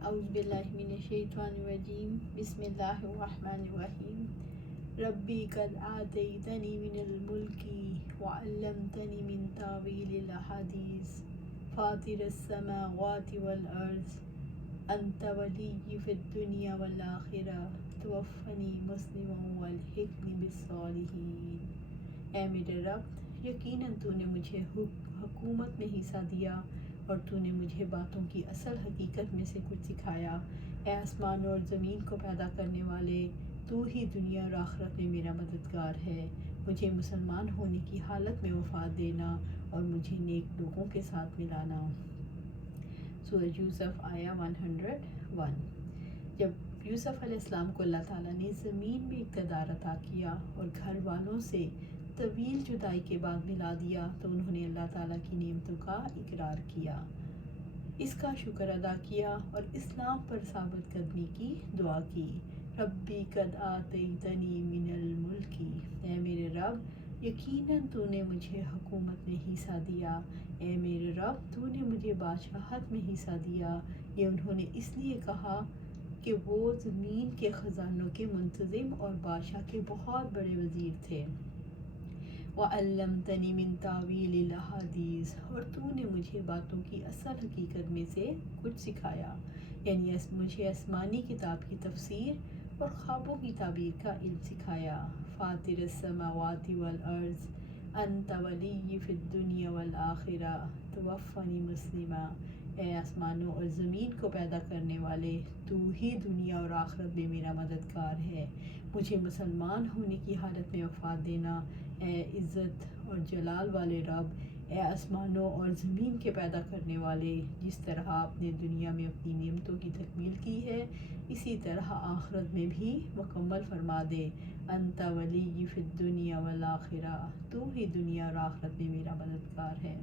اعوذ باللہ من الشیطان الرجیم بسم اللہ الرحمن الرحیم ربی قد آتیتنی من الملک وعلمتنی من تاویل الاحادیث فاطر السماوات والارض انت ولی فی الدنیا والآخرہ توفنی مسلما والحقنی بالصالحین۔ اے میرے رب، یقیناً تو نے مجھے حکومت میں حصہ دیا اور تو نے مجھے باتوں کی اصل حقیقت میں سے کچھ سکھایا۔ اے آسمان اور زمین کو پیدا کرنے والے، تو ہی دنیا اور آخرت میں میرا مددگار ہے۔ مجھے مسلمان ہونے کی حالت میں وفات دینا اور مجھے نیک لوگوں کے ساتھ ملانا۔ سورہ یوسف آیہ 101۔ جب یوسف علیہ السلام کو اللہ تعالیٰ نے زمین میں اقتدار عطا کیا اور گھر والوں سے طویل جدائی کے بعد ملا دیا تو انہوں نے اللہ تعالیٰ کی نعمتوں کا اقرار کیا، اس کا شکر ادا کیا اور اسلام پر ثابت قدمی کی دعا کی۔ ربی قد آتیتنی من الملک، اے میرے رب، یقیناً تو نے مجھے حکومت میں حصہ دیا۔ اے میرے رب، تو نے مجھے بادشاہت میں حصہ دیا۔ یہ انہوں نے اس لیے کہا کہ وہ زمین کے خزانوں کے منتظم اور بادشاہ کے بہت بڑے وزیر تھے۔ وَعَلَّمْتَنِي مِن تَأْوِيلِ الْأَحَادِيثِ، اور تو نے مجھے باتوں کی اصل حقیقت میں سے کچھ سکھایا، یعنی مجھے آسمانی کتاب کی تفسیر اور خوابوں کی تعبیر کا علم سکھایا۔ فاطر السماوات والارض انت ولی فی الدنیا والآخرہ توفنی مسلما، اے آسمانوں اور زمین کو پیدا کرنے والے، تو ہی دنیا اور آخرت میں میرا مددگار ہے۔ مجھے مسلمان ہونے کی حالت میں وفات دینا۔ اے عزت اور جلال والے رب، اے آسمانوں اور زمین کے پیدا کرنے والے، جس طرح آپ نے دنیا میں اپنی نعمتوں کی تکمیل کی ہے، اسی طرح آخرت میں بھی مکمل فرما دے۔ انت ولی فی الدنیا والآخرہ، تو ہی دنیا اور آخرت میں میرا مددگار ہے۔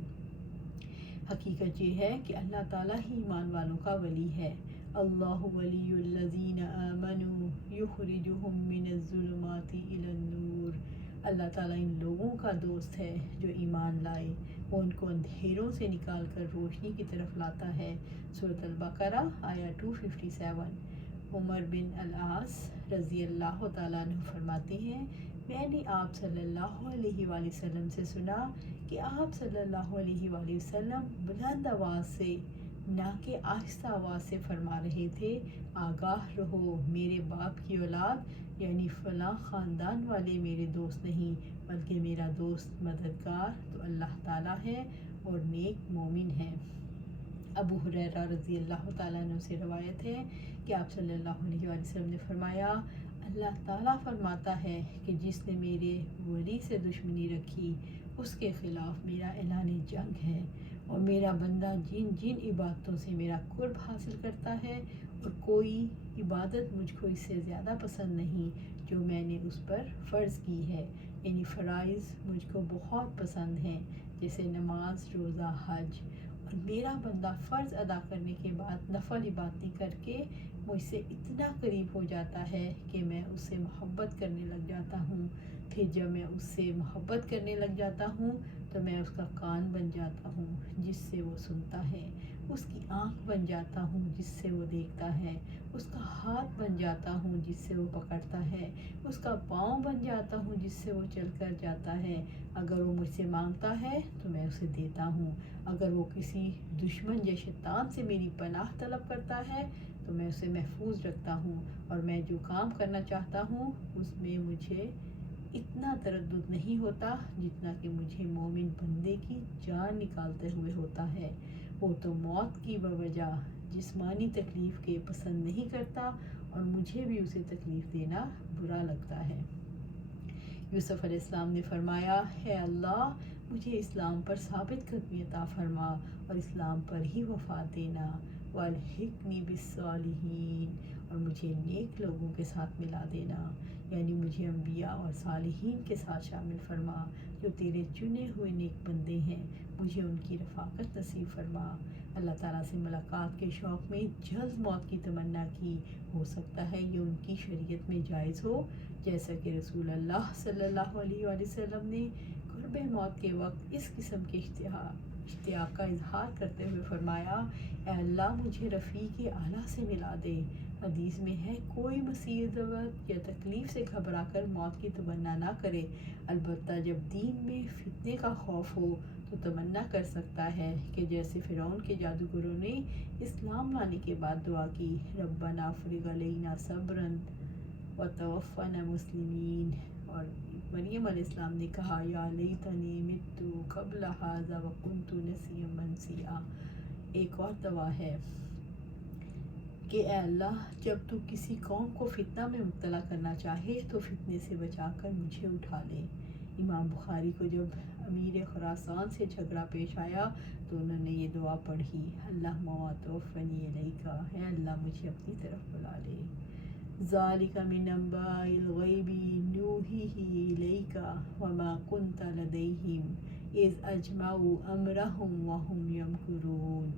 حقیقت یہ ہے کہ اللہ تعالیٰ ہی ایمان والوں کا ولی ہے۔ اللہ ولی الذین آمنوا یخرجہم من الظلمات الی النور، اللہ تعالیٰ ان لوگوں کا دوست ہے جو ایمان لائے، وہ ان کو اندھیروں سے نکال کر روشنی کی طرف لاتا ہے۔ سورۃ البقرہ آیہ 257۔ عمر بن العاص رضی اللہ تعالیٰ عنہ فرماتے ہیں، میں نے آپ صلی اللہ علیہ وآلہ وسلم سے سنا کہ آپ صلی اللہ علیہ وآلہ وسلم بلند آواز سے، نہ کہ آہستہ آواز سے فرما رہے تھے، آگاہ رہو، میرے باپ کی اولاد یعنی فلاں خاندان والے میرے دوست نہیں، بلکہ میرا دوست مددگار تو اللہ تعالیٰ ہے اور نیک مومن ہے۔ ابو ہریرہ رضی اللہ تعالیٰ عنہ سے روایت ہے کہ آپ صلی اللہ علیہ وآلہ وسلم نے فرمایا، اللہ تعالیٰ فرماتا ہے کہ جس نے میرے ولی سے دشمنی رکھی، اس کے خلاف میرا اعلان جنگ ہے، اور میرا بندہ جن جن عبادتوں سے میرا قرب حاصل کرتا ہے، اور کوئی عبادت مجھ کو اس سے زیادہ پسند نہیں جو میں نے اس پر فرض کی ہے، یعنی فرائض مجھ کو بہت پسند ہیں، جیسے نماز، روزہ، حج، اور میرا بندہ فرض ادا کرنے کے بعد نفل عبادتیں کر کے مجھ سے اتنا قریب ہو جاتا ہے کہ میں اس سے محبت کرنے لگ جاتا ہوں۔ پھر جب میں اس سے محبت کرنے لگ جاتا ہوں تو میں اس کا کان بن جاتا ہوں جس سے وہ سنتا ہے، اس کی آنکھ بن جاتا ہوں جس سے وہ دیکھتا ہے، اس کا ہاتھ بن جاتا ہوں جس سے وہ پکڑتا ہے، اس کا پاؤں بن جاتا ہوں جس سے وہ چل کر جاتا ہے۔ اگر وہ مجھ سے مانگتا ہے تو میں اسے دیتا ہوں، اگر وہ کسی دشمن یا شیطان سے میری پناہ طلب کرتا ہے تو میں اسے محفوظ رکھتا ہوں، اور میں جو کام کرنا چاہتا ہوں اس میں مجھے اتنا تردد نہیں ہوتا جتنا کہ مجھے مومن بندے کی جان نکالتے ہوئے ہوتا ہے۔ وہ تو موت کی بوجہ جسمانی تکلیف کے پسند نہیں کرتا، اور مجھے بھی اسے تکلیف دینا برا لگتا ہے۔ یوسف علیہ السلام نے فرمایا، اے اللہ، مجھے اسلام پر ثابت قدمی عطا فرما اور اسلام پر ہی وفات دینا، والحقنی بالصالحین، اور مجھے نیک لوگوں کے ساتھ ملا دینا، یعنی مجھے انبیاء اور صالحین کے ساتھ شامل فرما جو تیرے چنے ہوئے نیک بندے ہیں، مجھے ان کی رفاقت نصیب فرما۔ اللہ تعالیٰ سے ملاقات کے شوق میں جلد موت کی تمنا کی، ہو سکتا ہے یہ ان کی شریعت میں جائز ہو، جیسا کہ رسول اللہ صلی اللہ علیہ وآلہ وسلم نے قرب موت کے وقت اس قسم کے اشتیاق کا اظہار کرتے ہوئے فرمایا اے اللہ مجھے رفیق اعلیٰ سے ملا دے۔ حدیث میں ہے کوئی مصیبت یا تکلیف سے گھبرا کر موت کی تمنا نہ کرے، البتہ جب دین میں فتنے کا خوف ہو تو تمنا کر سکتا ہے کہ جیسے فرعون کے جادوگروں نے اسلام لانے کے بعد دعا کی ربنا افرغ علینا صبرا وتوفنا مسلمین، اور مریم علیہ السلام نے کہا یا لیتنی مت قبل ھذا وکنت نسیا منسیا۔ ایک اور دعا ہے کہ اے اللہ جب تو کسی قوم کو فتنہ میں مبتلا کرنا چاہے تو فتنے سے بچا کر مجھے اٹھا لے۔ امام بخاری کو جب امیر خراسان سے جھگڑا پیش آیا تو انہوں نے یہ دعا پڑھی اللہم توفنی الیک، اے اللہ مجھے اپنی طرف بلا لے۔ ذالک من انباء الغیب نوحیہ الیک وما کنت لدیہم اذ اجمعوا امرہم وہم یمکرون۔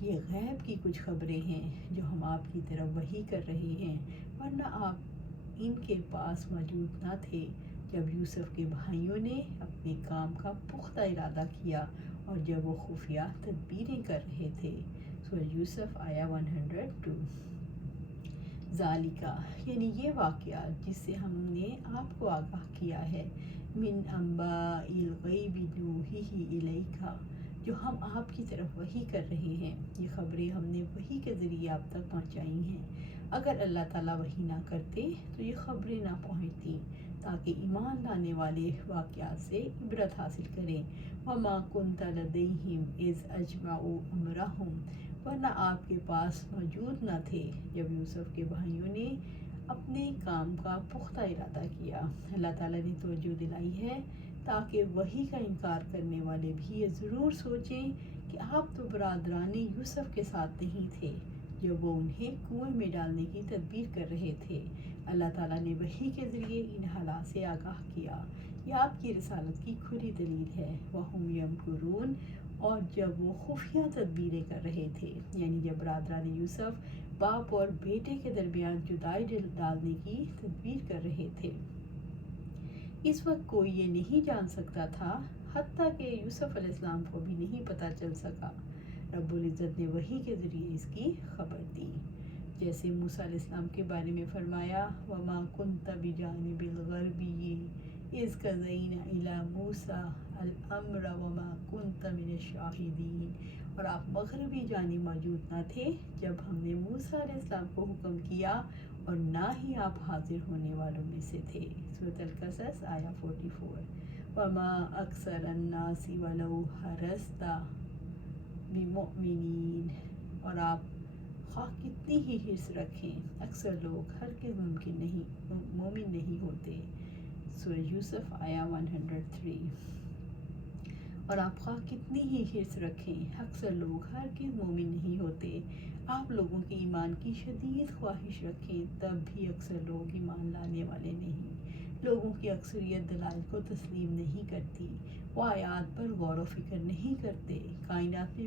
یہ غیب کی کچھ خبریں ہیں جو ہم آپ کی طرف وحی کر رہے ہیں، ورنہ آپ ان کے پاس موجود نہ تھے جب یوسف کے بھائیوں نے اپنے کام کا پختہ ارادہ کیا اور جب وہ خفیہ تدبیریں کر رہے تھے۔ سورہ یوسف آیا 102۔ ذالکہ یعنی یہ واقعات جس سے ہم نے آپ کو آگاہ کیا ہے، من انباء الغیب نوحیہ الیک، جو ہم آپ کی طرف وحی کر رہے ہیں، یہ خبریں ہم نے وحی کے ذریعے آپ تک پہنچائی ہیں۔ اگر اللہ تعالیٰ وحی نہ کرتے تو یہ خبریں نہ پہنچتیں تاکہ ایمان لانے والے واقعات سے عبرت حاصل کریں۔ وما کنت لدیہم اذ اجمعوا امرہم، ورنہ آپ کے پاس موجود نہ تھے جب یوسف کے بھائیوں نے اپنے کام کا پختہ ارادہ کیا۔ اللہ تعالیٰ نے توجہ دلائی ہے تاکہ وحی کا انکار کرنے والے بھی یہ ضرور سوچیں کہ آپ تو برادران یوسف کے ساتھ نہیں تھے جب وہ انہیں کنویں میں ڈالنے کی تدبیر کر رہے تھے۔ اللہ تعالیٰ نے وحی کے ذریعے ان حالات سے آگاہ کیا۔ یہ آپ کی رسالت کی کھلی دلیل ہے۔ وَهُمْ يَمْكُرُونَ، اور جب وہ خفیہ تدبیریں کر رہے تھے، یعنی جب برادران یوسف باپ اور بیٹے کے درمیان جدائی ڈالنے کی تدبیر کر رہے تھے، اس وقت کوئی یہ نہیں جان سکتا تھا، حتیٰ کہ یوسف علیہ السلام کو بھی نہیں پتہ چل سکا۔ رب العزت نے وحی کے ذریعے اس کی خبر دی، جیسے موسیٰ علیہ السلام کے بارے میں فرمایا وَمَا كُنْتَ بِجَانِبِ الْغَرْبِيِّ إِذْ قَضَيْنَا إِلَىٰ مُوسَىٰ الْأَمْرَ وَمَا كُنْتَ مِنَ الشَّاهِدِينَ، اور آپ مغربی جانب موجود نہ تھے جب ہم نے موسیٰ علیہ السلام کو حکم کیا، اور نہ ہی آپ حاضر ہونے والوں میں سے تھے۔ سورۃ القصص آیا 44۔ وَمَا أَكْثَرَ النَّاسِ وَلَوْ حَرَصْتَ بِمُؤْمِنِينَ، اور آپ خواہ کتنی ہی حرص رکھیں، اکثر لوگ ہرگز ممکن نہیں مومن نہیں ہوتے۔ سورہ یوسف آیا 103۔ اور آپ خواہ کتنی ہی حرص رکھیں، اکثر لوگ ہرگز مومن نہیں ہوتے۔ آپ لوگوں کے ایمان کی شدید خواہش رکھیں، تب بھی اکثر لوگ ایمان لانے والے نہیں۔ لوگوں کی اکثریت دلائل کو تسلیم نہیں کرتی، وہ آیات پر غور و فکر نہیں کرتے، کائنات میں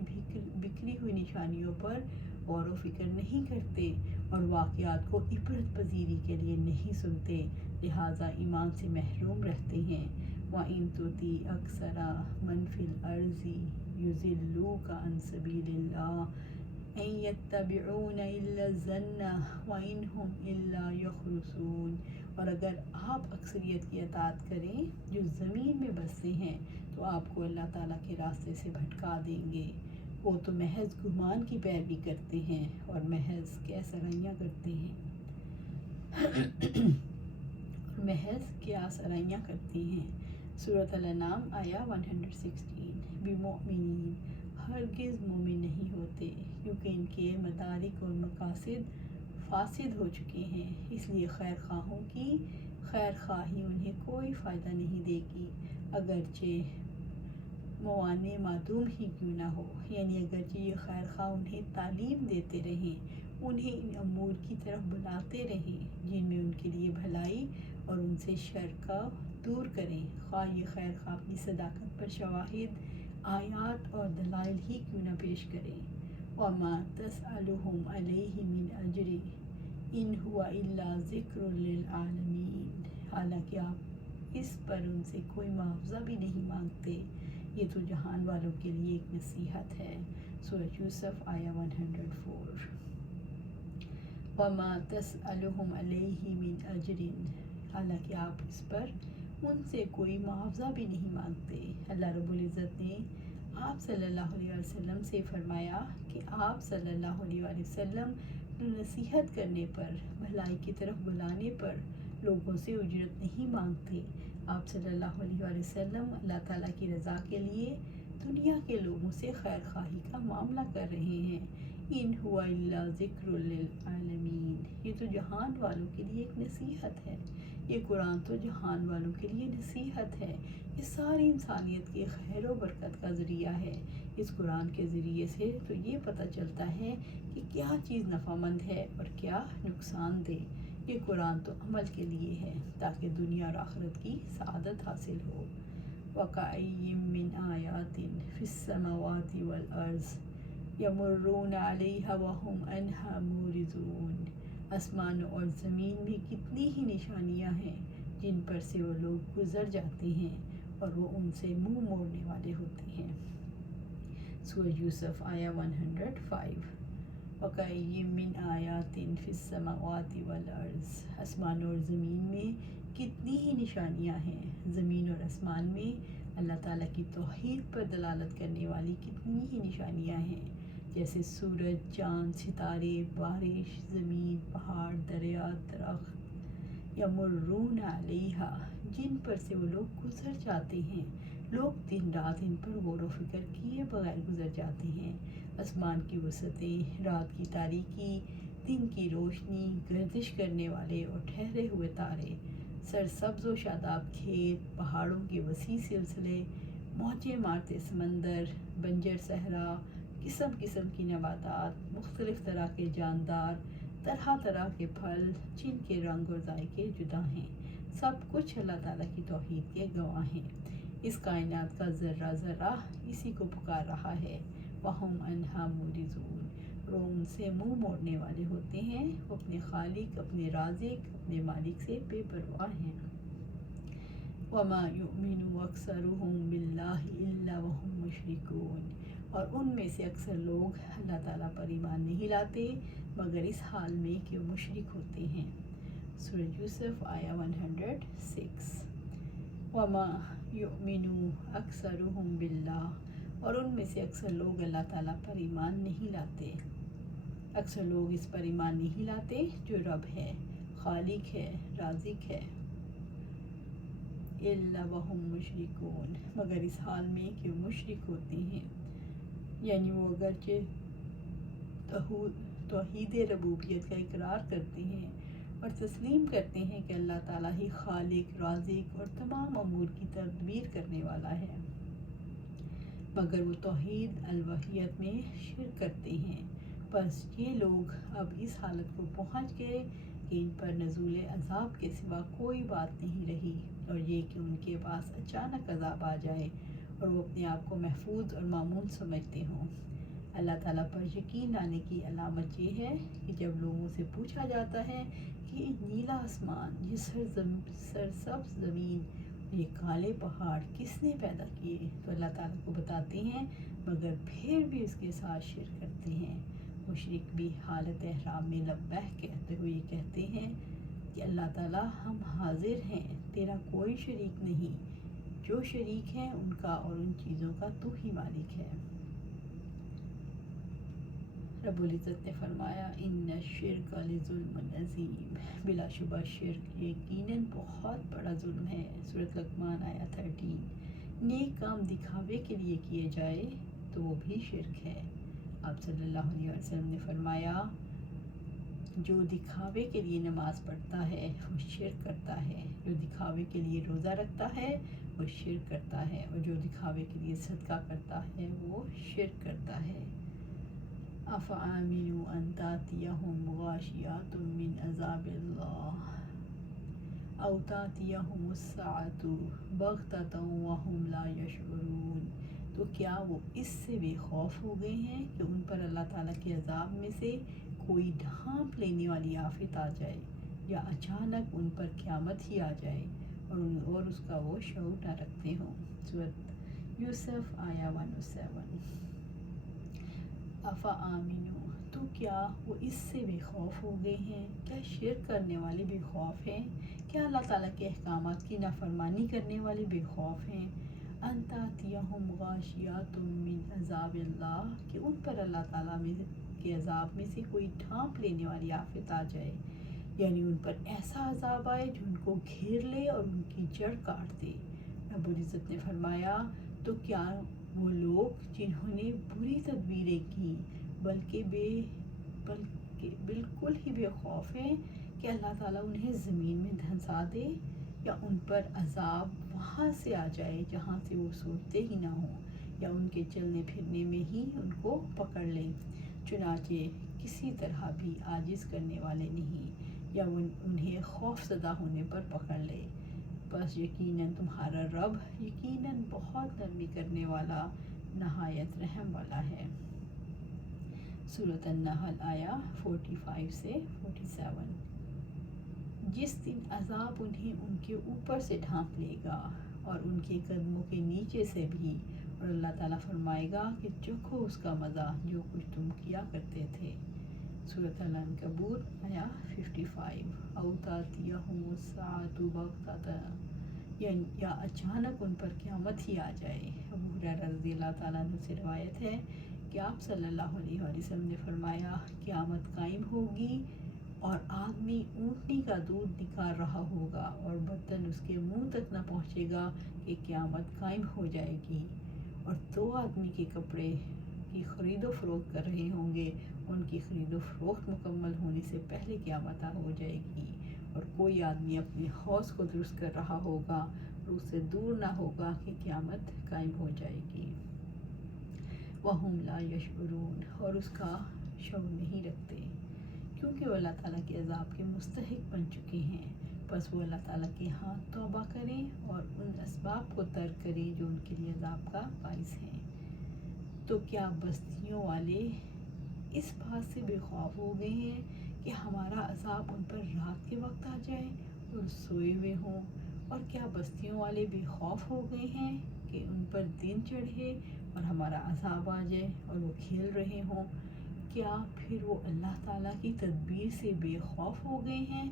بکھری ہوئی نشانیوں پر غور و فکر نہیں کرتے، اور واقعات کو عبرت پذیری کے لیے نہیں سنتے، لہٰذا ایمان سے محروم رہتے ہیں۔ وَإِن تُطِعْ أَكْثَرَ مَنْ فِي الْأَرْضِ يُضِلُّوكَ عَنْ سَبِيلِ اللَّهِ إِن يَتَّبِعُونَ إِلَّا الظَّنَّ وَإِنْ هُمْ إِلَّا يَخْرُصُونَ، اور اگر آپ اکثریت کی اطاعت کریں جو زمین میں بستے ہیں تو آپ کو اللہ تعالیٰ کے راستے سے بھٹکا دیں گے، وہ تو محض گمان کی پیروی کرتے ہیں اور محض قیاس آرائیاں کرتے ہیں کرتے ہیں۔ سورۃ الانعام آیا 116۔ بِمُؤْمِنِينَ، ہرگز مومن نہیں ہوتے، کیونکہ ان کے مدارک اور مقاصد فاسد ہو چکے ہیں، اس لیے خیر خواہوں کی خیر خواہی انہیں کوئی فائدہ نہیں دے گی، اگرچہ موانع معدوم ہی کیوں نہ ہو، یعنی اگرچہ یہ خیر خواہ انہیں تعلیم دیتے رہیں، انہیں ان امور کی طرف بلاتے رہیں جن میں ان کے لیے بھلائی اور ان سے شر کا دور کریں، خواہ یہ خیر خواہ اپنی صداقت پر شواہد، آیات اور دلائل ہی کیوں نہ پیش کریں۔ وَمَا تَسْأَلُهُمْ عَلَيْهِ مِنْ أَجْرٍ إِنْ هُوَ إِلَّا ذِكْرٌ لِّلْعَالَمِينَ، حالانکہ آپ اس پر ان سے کوئی معاوضہ بھی نہیں مانگتے، یہ تو جہان والوں کے لیے ایک نصیحت ہے۔ سورۃ یوسف آیہ 104۔ وَمَا تَسْأَلُهُمْ عَلَيْهِ مِنْ أَجْرٍ، حالانکہ آپ اس پر ان سے کوئی معاوضہ بھی نہیں مانگتے۔ اللہ رب العزت نے آپ صلی اللہ علیہ وسلم سے فرمایا کہ آپ صلی اللہ علیہ وسلم نصیحت کرنے پر، بھلائی کی طرف بلانے پر لوگوں سے اجرت نہیں مانگتے۔ آپ صلی اللہ علیہ وسلم اللہ تعالیٰ کی رضا کے لیے دنیا کے لوگوں سے خیر خواہی کا معاملہ کر رہے ہیں۔ ان ہوا الا ذکر للعالمین، یہ تو جہان والوں کے لیے ایک نصیحت ہے۔ یہ قرآن تو جہان والوں کے لیے نصیحت ہے، یہ ساری انسانیت کے خیر و برکت کا ذریعہ ہے۔ اس قرآن کے ذریعے سے تو یہ پتہ چلتا ہے کہ کیا چیز نفع مند ہے اور کیا نقصان دہ۔ یہ قرآن تو عمل کے لیے ہے تاکہ دنیا اور آخرت کی سعادت حاصل ہو۔ وَكَأَيٍّ مِّنْ آيَاتٍ فِي السَّمَاوَاتِ وَالْأَرْضِ يَمُرُّونَ عَلَيْهَا وَهُمْ عَنْهَا مُورِضُونَ، آسمانوں اور زمین میں کتنی ہی نشانیاں ہیں جن پر سے وہ لوگ گزر جاتے ہیں اور وہ ان سے منہ موڑنے والے ہوتے ہیں۔ سورۃ یوسف آیہ 105۔ وَكَأَيٍّ مِّنْ آيَاتٍ فِي السَّمَاوَاتِ وَالْأَرْضِ، آسمانوں اور زمین میں کتنی ہی نشانیاں ہیں۔ زمین اور آسمان میں اللہ تعالیٰ کی توحید پر دلالت کرنے والی کتنی ہی نشانیاں ہیں، جیسے سورج، چاند، ستارے، بارش، زمین، پہاڑ، دریا، درخت۔ یمرون علیہا، جن پر سے وہ لوگ گزر جاتے ہیں۔ لوگ دن رات ان پر غور و فکر کیے بغیر گزر جاتے ہیں۔ آسمان کی وسعتیں، رات کی تاریکی، دن کی روشنی، گردش کرنے والے اور ٹھہرے ہوئے تارے، سرسبز و شاداب کھیت، پہاڑوں کے وسیع سلسلے، موجیں مارتے سمندر، بنجر صحرا، قسم قسم کی نباتات، مختلف طرح کے جاندار، طرح طرح کے پھل جن کے رنگ اور ذائقے جدا ہیں، سب کچھ اللہ تعالیٰ کی توحید کے گواہ ہیں۔ اس کائنات کا ذرہ ذرہ اسی کو پکار رہا ہے۔ وَهُمْ عَنْهَا مُورِضُونَ، وہ ان سے منہ موڑنے والے ہوتے ہیں۔ وہ اپنے خالق، اپنے رازق، اپنے مالک سے بے پرواہ ہیں۔ وَمَا يُؤْمِنُ أَكْثَرُهُم بِاللَّهِ إِلَّا وَهُم مُشْرِكُونَ، اور ان میں سے اکثر لوگ اللہ تعالیٰ پر ایمان نہیں لاتے مگر اس حال میں کہ وہ مشرک ہوتے ہیں۔ سورۃ یوسف آیہ 106۔ وَمَا يُؤْمِنُ أَكْثَرُهُم بِاللَّهِ، اور ان میں سے اکثر لوگ اللہ تعالیٰ پر ایمان نہیں لاتے، اکثر لوگ اس پر ایمان نہیں لاتے جو رب ہے، خالق ہے، رازق ہے۔ إِلَّا وَهُم مُشْرِكُونَ، مگر اس حال میں کہ وہ مشرک ہوتے ہیں، یعنی وہ اگرچہ توحید ربوبیت کا اقرار کرتے ہیں اور تسلیم کرتے ہیں کہ اللہ تعالیٰ ہی خالق، رازق اور تمام امور کی تدبیر کرنے والا ہے، مگر وہ توحید الوہیت میں شرک کرتے ہیں۔ بس یہ لوگ اب اس حالت کو پہنچ گئے کہ ان پر نزول عذاب کے سوا کوئی بات نہیں رہی، اور یہ کہ ان کے پاس اچانک عذاب آ جائے اور وہ اپنے آپ کو محفوظ اور مامون سمجھتے ہوں۔ اللہ تعالیٰ پر یقین لانے کی علامت یہ ہے کہ جب لوگوں سے پوچھا جاتا ہے کہ یہ نیلا آسمان، یہ سرسبز زمین، یہ کالے پہاڑ کس نے پیدا کیے، تو اللہ تعالیٰ کو بتاتے ہیں، مگر پھر بھی اس کے ساتھ شرک کرتے ہیں۔ مشرک بھی حالت احرام میں لبیک کہتے ہوئے یہ کہتے ہیں کہ اللہ تعالیٰ ہم حاضر ہیں، تیرا کوئی شریک نہیں، جو شریک ہیں ان کا اور ان چیزوں کا تو ہی مالک ہے۔ رب العزت نے فرمایا ان الشرک لظلم عظیم، بلا شبہ شرک یقیناً بہت بڑا ظلم ہے۔ سورۃ لقمان آیہ 13۔ نیک کام دکھاوے کے لیے کیے جائے تو وہ بھی شرک ہے۔ آپ صلی اللہ علیہ وسلم نے فرمایا جو دکھاوے کے لیے نماز پڑھتا ہے وہ شرک کرتا ہے، جو دکھاوے کے لیے روزہ رکھتا ہے وہ شرک کرتا ہے، اور جو دکھاوے کے لیے صدقہ کرتا ہے وہ شرک کرتا ہے۔ أَفَأَمِنُوا أَن تَأْتِيَهُمْ غَاشِيَةٌ مِّنْ عَذَابِ اللَّهِ أَوْ تَأْتِيَهُمُ السَّاعَةُ بَغْتَةً وَهُمْ لَا يَشْعُرُونَ، تو کیا وہ اس سے بے خوف ہو گئے ہیں کہ ان پر اللہ تعالیٰ کے عذاب میں سے کوئی ڈھانپ لینے والی آفت آ جائے، یا اچانک ان پر قیامت ہی آ جائے اور اس کا وہ شعور نہ رکھتے ہوں۔ سورۃ یوسف آیا 107۔ افا آمینو، تو کیا وہ اس سے بے خوف ہو گئے ہیں؟ کیا شرک کرنے والے بے خوف ہیں؟ کیا اللہ تعالیٰ کے احکامات کی نافرمانی کرنے والے بے خوف ہیں؟ ان تأتیہم غاشیۃ من عذاب اللہ، کہ ان پر اللہ تعالیٰ کے عذاب میں سے کوئی ڈھانپ لینے والی آفت آ جائے، یعنی ان پر ایسا عذاب آئے جو ان کو گھیر لے اور ان کی جڑ کاٹ دے۔ رب العزت نے فرمایا، تو کیا وہ لوگ جنہوں نے بری تدبیریں کی بلکہ بالکل ہی بے خوف ہیں کہ اللہ تعالیٰ انہیں زمین میں دھنسا دے یا ان پر عذاب وہاں سے آ جائے جہاں سے وہ سوچتے ہی نہ ہوں، یا ان کے چلنے پھرنے میں ہی ان کو پکڑ لیں، چنانچہ کسی طرح بھی عاجز کرنے والے نہیں، یا انہیں خوف زدہ ہونے پر پکڑ لے۔ بس یقیناً تمہارا رب یقیناً بہت نرمی کرنے والا، نہایت رحم والا ہے۔ سورۃ النحل آیا 45 سے 47۔ جس دن عذاب انہیں ان کے اوپر سے ڈھانپ لے گا اور ان کے قدموں کے نیچے سے بھی، اور اللہ تعالیٰ فرمائے گا کہ چکھو اس کا مزہ جو کچھ تم کیا کرتے تھے۔ سورۃ العنکبوت آیا 55۔ او تأتیہم الساعۃ بغتۃ، یا اچانک ان پر قیامت ہی آ جائے۔ ابو ہریرہ رضی اللہ تعالیٰ عنہ سے روایت ہے کہ آپ صلی اللہ علیہ وسلم نے فرمایا، قیامت قائم ہوگی اور آدمی اونٹنی کا دودھ نکال رہا ہوگا اور برتن اس کے منہ تک نہ پہنچے گا کہ قیامت قائم ہو جائے گی، اور دو آدمی کے کپڑے کی خرید و فروخت کر رہے ہوں گے، ان کی خرید و فروخت مکمل ہونے سے پہلے قیامت ہو جائے گی، اور کوئی آدمی اپنے حوض کو درست کر رہا ہوگا اور اس سے دور نہ ہوگا کہ قیامت قائم ہو جائے گی۔ وَهُمْ لَا يَشْعُرُونَ، اور اس کا شعور نہیں رکھتے، کیونکہ وہ اللہ تعالیٰ کے عذاب کے مستحق بن چکے ہیں۔ بس وہ اللہ تعالیٰ کے ہاں توبہ کریں اور ان اسباب کو ترک کریں جو ان کے لیے عذاب کا باعث ہیں۔ تو کیا بستیوں والے اس بات سے بے خوف ہو گئے ہیں کہ ہمارا عذاب ان پر رات کے وقت آ جائے اور سوئے ہوئے ہوں، اور کیا بستیوں والے بے خوف ہو گئے ہیں کہ ان پر دن چڑھے اور ہمارا عذاب آ جائے اور وہ کھیل رہے ہوں؟ کیا پھر وہ اللہ تعالیٰ کی تدبیر سے بے خوف ہو گئے ہیں؟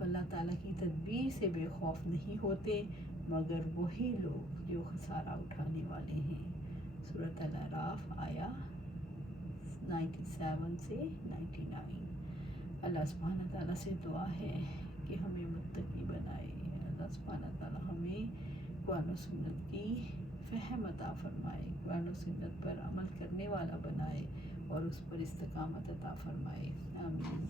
اللہ تعالیٰ کی تدبیر سے بے خوف نہیں ہوتے مگر وہی لوگ جو خسارہ اٹھانے والے ہیں۔ سورۃ الاعراف آیا 97 سے 99۔ اللہ سبحانہ تعالیٰ سے دعا ہے کہ ہمیں متقی بنائے۔ اللہ سبحانہ تعالیٰ ہمیں قرآن و سنت کی فہم عطا فرمائے، قرآن و سنت پر عمل کرنے والا بنائے اور اس پر استقامت عطا فرمائے۔ آمین۔